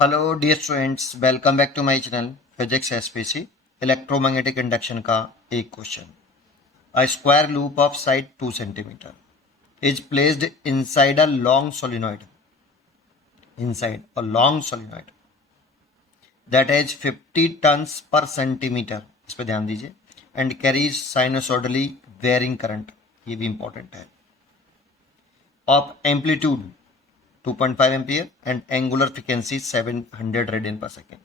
Hello dear students, welcome back to my channel physics SPC. Electromagnetic induction का एक question. A square loop of side 2 centimetre is placed inside a long solenoid that is 50 turns per centimetre. इस पर ध्यान दीजिए। And carries sinusoidally varying current, ये भी important है, of amplitude 2.5 ampere and angular frequency 700 radian per second.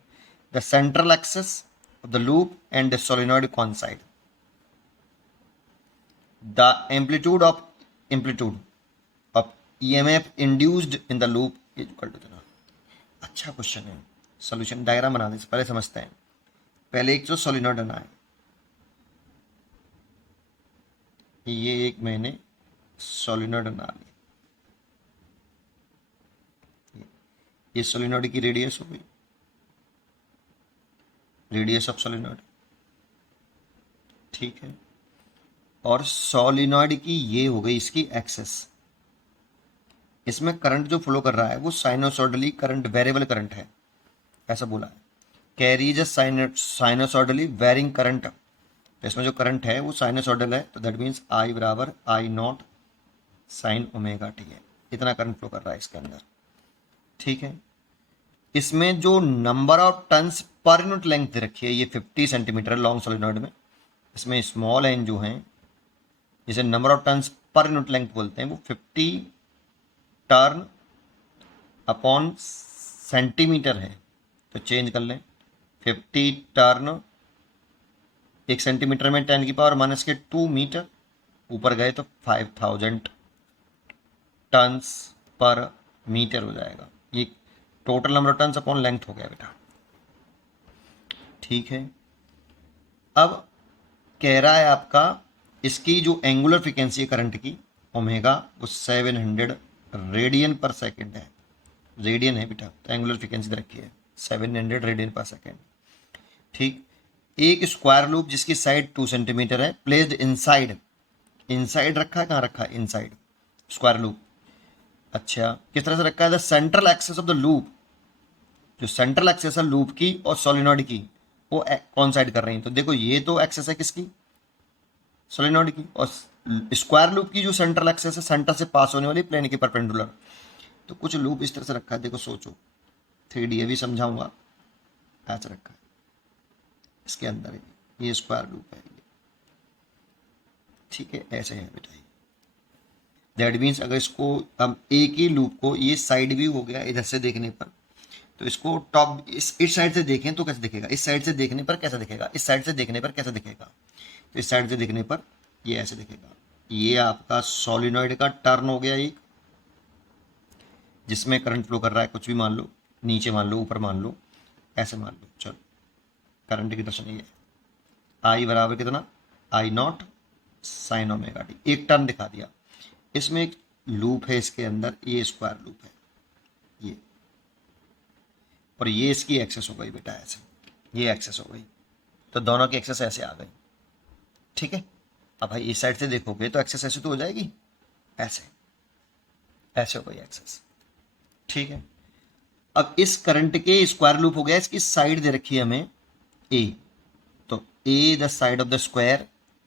The central axis of the loop and the solenoid coincide. The amplitude of EMF induced in the loop is equal to zero. अच्छा question है। Solution diagram बना दें, पहले समझते हैं। पहले एक जो सोलिनॉइड बना है, ये एक मैंने सोलिनॉइड बना लिया। ये सोलिनॉइड की रेडियस हो गई, रेडियस ऑफ सोलिनॉइड, ठीक है। और सोलिनॉइड की ये हो गई इसकी एक्सेस। इसमें करंट जो फ्लो कर रहा है वो साइनोसॉइडली करंट, वेरिएबल करंट है, ऐसा बोला है। Carries sinusoidally varying current. तो इसमें जो करंट है वो साइनोसॉइडल है, तो दैट मीन्स आई बराबर आई नॉट साइन ओमेगा टी है। इतना करंट फ्लो कर रहा है इसके अंदर, ठीक है। इसमें जो number of turns per unit length दे रखी है, ये 50 सेंटीमीटर लॉन्ग सोलिनॉइड में। इसमें स्मॉल एन जो है, जिसे number of turns per unit length बोलते हैं, वो 50 टर्न अपॉन सेंटीमीटर है। तो चेंज कर लें, 50 टर्न, 1 सेंटीमीटर में 10 की पावर माइनस के 2 मीटर, ऊपर गए तो 5000 टन्स पर मीटर हो जाएगा। ये total number of turns upon length हो गया बेटा, ठीक है। अब कह रहा है आपका इसकी जो एंगुलर फ्रीक्वेंसी है करंट की, ओमेगा, वो 700 रेडियन पर सेकेंड है। रेडियन है बेटा, तो एंगुलर फ्रीक्वेंसी दे रखी है 700 रेडियन पर सेकेंड, ठीक। एक स्क्वायर लूप जिसकी साइड 2 सेंटीमीटर है, प्लेस्ड इनसाइड, इनसाइड रखा है, कहाँ रखा है? Inside square loop. अच्छा, किस तरह से रखा है? The central access of the loop, जो सेंट्रल एक्सेस है लूप की और सोलिनॉइड की, वो कौन साइड कर रही है? तो देखो, ये तो एक्सेस है किसकी? सोलिनॉइड की। और स्क्वायर लूप की जो सेंट्रल एक्सेस है, सेंटर से पास होने वाली प्लेन की परपेंडिकुलर। तो कुछ लूप इस तरह से रखा है, देखो सोचो, 3D अभी समझाऊंगा। ऐसा रखा है इसके अंदर, ये स्क्वायर लूप है ये, ठीक है, ऐसे है बेटा। दैट मीन्स अगर इसको हम एक ही लूप को, ये साइड व्यू हो गया इधर से देखने पर, तो इसको टॉप इस साइड से देखें तो कैसे दिखेगा, इस साइड से देखने पर कैसा दिखेगा, इस साइड से देखने पर कैसा दिखेगा? तो इस साइड से देखने पर ये ऐसे दिखेगा। ये आपका सोलिनॉइड का टर्न हो गया एक, जिसमें करंट फ्लो कर रहा है, कुछ भी मान लो, नीचे मान लो, ऊपर मान लो, ऐसे मान लो, चलो करंट की दर्शन ये है। आई बराबर कितना? आई नॉट साइन ओमेगा टी, एक टर्न दिखा दिया। इसमें एक लूप है इसके अंदर, ये स्क्वायर लूप है ये, और ये इसकी एक्सेस हो गई बेटा, ऐसे ये एक्सेस हो गई, तो दोनों की एक्सेस ऐसे आ गई, ठीक है। अब भाई इस साइड से देखोगे तो एक्सेस ऐसे तो हो जाएगी, ऐसे ऐसे हो गई एक्सेस, ठीक है। अब इस करंट के स्क्वायर लूप हो गया, इसकी साइड दे रखी है हमें ए, तो a the side of the square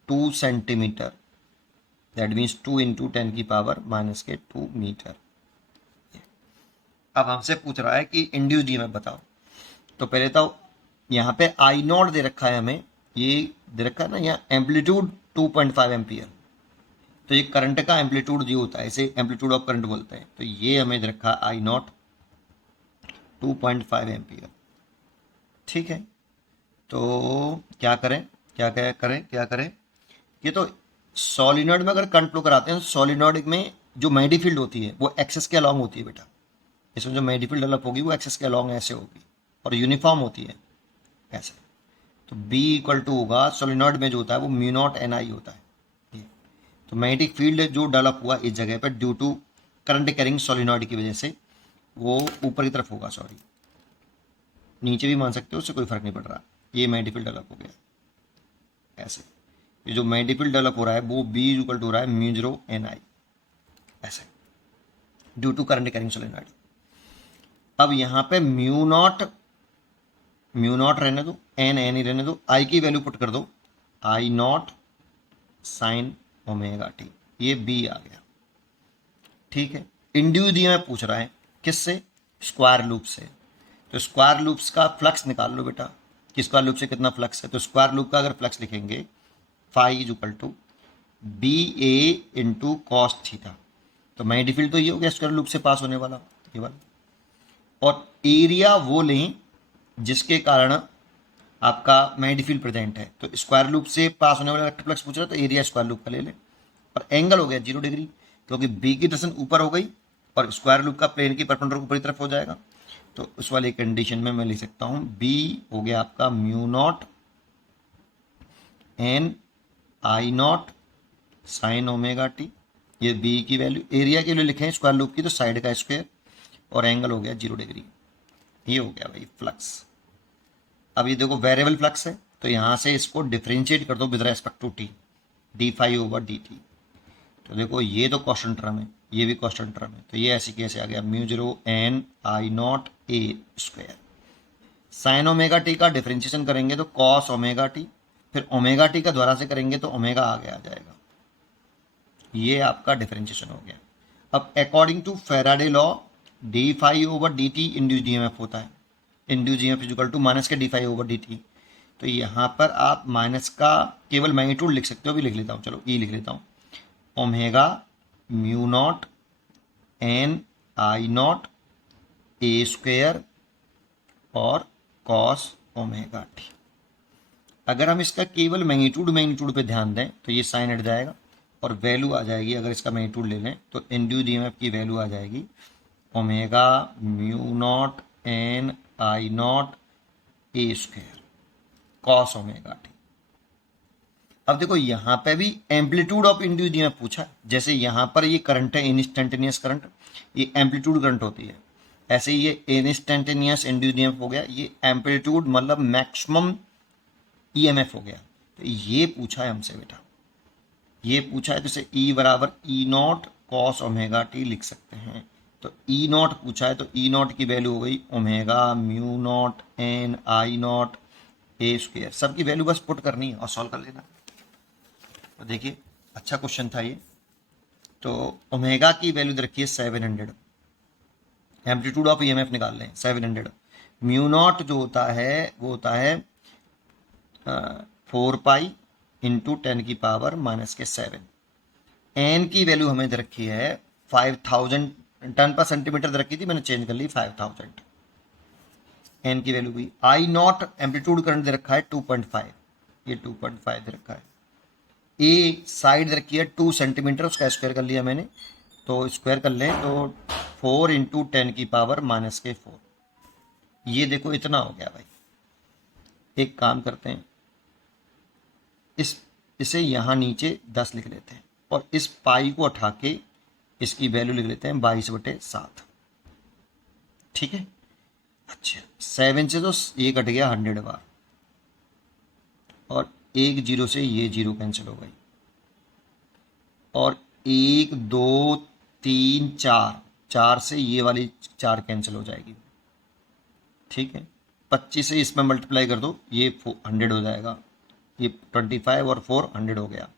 2 centimetre, that means 2 into 10 की पावर माइनस के 2 मीटर। अब हमसे पूछ रहा है कि इंड्यूस्ड ईएमएफ बताओ। तो पहले तो यहाँ पे आई नॉट दे रखा है हमें, ये दे रखा है ना यहाँ, एम्पलीट्यूड 2.5 एम्पियर। तो ये करंट का एम्पलीट्यूड जो होता है, इसे एम्पलीट्यूड ऑफ करंट बोलते हैं। तो ये हमें दे रखा है आई नॉट 2.5 एम्पियर, ठीक है। तो क्या करें, क्या क्या करें, क्या करें? ये तो सोलिनॉइड में अगर करंट फ्लो कराते हैं, सोलिनॉइड में जो मैग्नेटिक फील्ड होती है वो एक्सेस के अलॉन्ग होती है बेटा। इसमें जो मैग्नेटिक फील्ड डेवलप होगी वो एक्सेस के अलॉन्ग ऐसे होगी, और यूनिफॉर्म होती है ऐसे। तो B इक्वल टू होगा, सोलिनॉइड में जो होता है वो म्यू नॉट एन आई होता है ये। तो मैग्नेटिक फील्ड जो डेवलप हुआ इस जगह पर due to current carrying solenoid की वजह से, वो ऊपर की तरफ होगा, सॉरी नीचे भी मान सकते हो, उससे कोई फर्क नहीं पड़ रहा। ये मैग्नेटिक फील्ड डेवलप हो गया ऐसे। ये जो मैग्नेटिक फील्ड डेवलप हो रहा है वो B इक्वल टू हो रहा है म्यू जीरो एन आई, ऐसे due to current carrying solenoid. अब यहाँ पे म्यू नॉट रहने दो, एन ही रहने दो, आई की वैल्यू पुट कर दो, आई नॉट साइन ओमेगा टी, ये बी आ गया। ठीक है, इंड्यूस दिया में पूछ रहा है किससे, स्क्वायर लूप से। तो स्क्वायर लूप्स का फ्लक्स निकाल लो बेटा कि स्क्वायर लूप से कितना फ्लक्स है। तो स्क्वायर लूप का अगर फ्लक्स लिखेंगे phi is equal to B A into cos theta. तो मैग्नेटिक फील्ड तो ये हो गया स्क्वायर लूप से पास होने वाला, ये वाला। और एरिया वो लें जिसके कारण आपका मैग्नेटिक फील्ड प्रेजेंट है। तो स्क्वायर लूप से पास होने वाला इलेक्ट्रिक फ्लक्स पूछ रहा है, तो एरिया स्क्वायर लूप का ले लें। और एंगल हो गया 0 डिग्री, क्योंकि बी की डायरेक्शन ऊपर हो गई और स्क्वायर लूप का प्लेन की परपेंडिकुलर ऊपरी तरफ हो जाएगा। तो उस वाली कंडीशन में मैं लिख सकता हूं बी हो गया आपका mu not an I not sign omega T. ये बी की वैल्यू, एरिया के लिए लिखे स्क्वायर लूप की तो साइड का स्क्वायर, और एंगल हो गया 0 डिग्री। ये हो गया भाई फ्लक्स। अब ये देखो वेरिएबल फ्लक्स है, तो यहां से इसको डिफरेंशिएट कर दो with respect to t, d phi over D T. तो देखो ये तो कांस्टेंट टर्म है, ये भी कांस्टेंट टर्म है, तो ये ऐसे कैसे आ गया mu 0 n I naught a square. Sine omega t का डिफरेंशिएशन करेंगे तो कॉस ओमेगा टी, फिर ओमेगा टी का द्वारा से करेंगे तो ओमेगा आगे आ जाएगा। ये आपका डिफरेंशिएशन हो गया। अब according to Faraday law D phi over D T induce EMF होता है, induce EMF is equal to minus K D phi over D T. तो यहाँ पर आप माइनस का केवल मैग्नीट्यूड लिख सकते हो, भी लिख लेता हूँ, चलो ई लिख लेता हूँ, omega mu not an I naught A square और कॉस ओमेगा टी। अगर हम इसका केवल मैग्नीट्यूड पे ध्यान दें तो ये साइन हट जाएगा और वैल्यू आ जाएगी, अगर इसका मैग्नीट्यूड ले लें तो इंड्यूस डीएमएफ की वैल्यू आ जाएगी omega mu not an I naught A square cos omega T. अब देखो यहाँ पे भी एम्पलीट्यूड ऑफ इंड्यूस डीएमएफ पूछा है। जैसे यहाँ पर ये करंट है इंस्टेंटेनियस करंट, ये एम्पलीट्यूड करंट होती है, ऐसे ही ये इंस्टेंटेनियस इंड्यूस डीएमएफ हो गया, ये एम्पलीट्यूड मतलब मैक्सिमम ईएमएफ हो गया। तो ये पूछा है हमसे बेटा, ये पूछा है, तो इसे ई बराबर ई नॉट कॉस ओमेगा टी लिख सकते हैं। तो ई नॉट पूछा है तो ई नॉट की वैल्यू हो गई omega mu not an I naught a square. सबकी वैल्यू बस पुट करनी है और सॉल्व कर लेना। तो देखिए अच्छा क्वेश्चन था ये। तो ओमेगा की वैल्यू दे रखी है 700, एम्पलीट्यूड ऑफ ईएमएफ निकाल लें 700। म्यू नॉट जो होता है वो होता है 4 पाई इंटू 10 की पावर माइनस के 7। एन की वैल्यू हमें दे रखी है 5000, टन पर सेंटीमीटर दे रखी थी, मैंने चेंज कर ली 5000। एन की वैल्यू हुई। आई नॉट एम्पलीट्यूड करंट दे रखा है 2.5, ये 2.5 दे रखा है। ए साइड दे रखी है 2 सेंटीमीटर, उसका स्क्वायर कर लिया मैंने, तो स्क्वायर कर लें तो 4 इंटू 10 की पावर माइनस के 4। ये देखो इतना हो गया भाई। एक काम करते हैं, इसे यहाँ नीचे 10 लिख लेते हैं और इस पाई को उठा के इसकी वैल्यू लिख लेते हैं 22/7। ठीक है, अच्छा 7 से तो ये कट गया 100 बार, और एक जीरो से ये जीरो कैंसिल हो गई, और 1 2 3 4, 4 से ये वाली 4 कैंसिल हो जाएगी। ठीक है, 25 से इसमें मल्टीप्लाई कर दो, ये 100 हो जाएगा, ये 25 और 4 100 हो गया,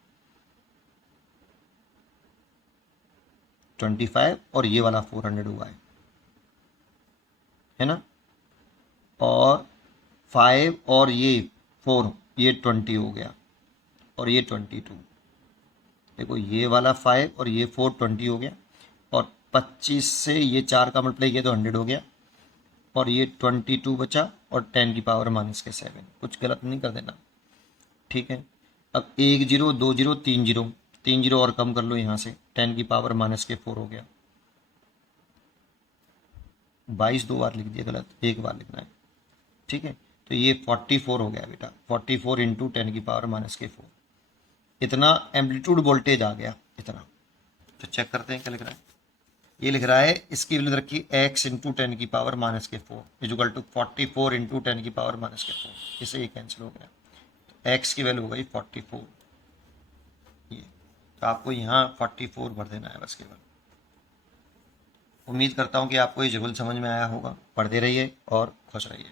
25 और ये वाला 400 हुआ है ना, और 5 और ये 4, ये 20 हो गया, और ये 22। देखो ये वाला 5 और ये 4 20 हो गया, और 25 से ये 4 का मल्टीप्लाई किया तो 100 हो गया, और ये 22 बचा, और 10 की पावर माइनस के 7। कुछ गलत नहीं कर देना। ठीक है, अब 1 0 2 0 3 0, 3 0 और कम कर लो यहाँ से, 10 की पावर माइनस के 4 हो गया। 22 2 बार लिख दिया, गलत, एक बार लिखना है। ठीक है, तो ये 44 हो गया बेटा, 44 इंटू 10 की पावर माइनस के 4। इतना एम्पलीट्यूड वोल्टेज आ गया इतना। तो चेक करते हैं क्या लिख रहा है। ये लिख रहा है इसकी वैल्यू रखी x इंटू 10 की पावर माइनस के 4 इजुकल टू 44 इंटू 10 की पावर माइनस के 4। इसे ये कैंसिल हो गया, तो x की वैल्यू हो गई 44। ये तो आपको यहाँ 44 भर देना है बस केवल। उम्मीद करता हूँ कि आपको ये जरूर समझ में आया होगा। पढ़ते रहिए और खुश रहिए।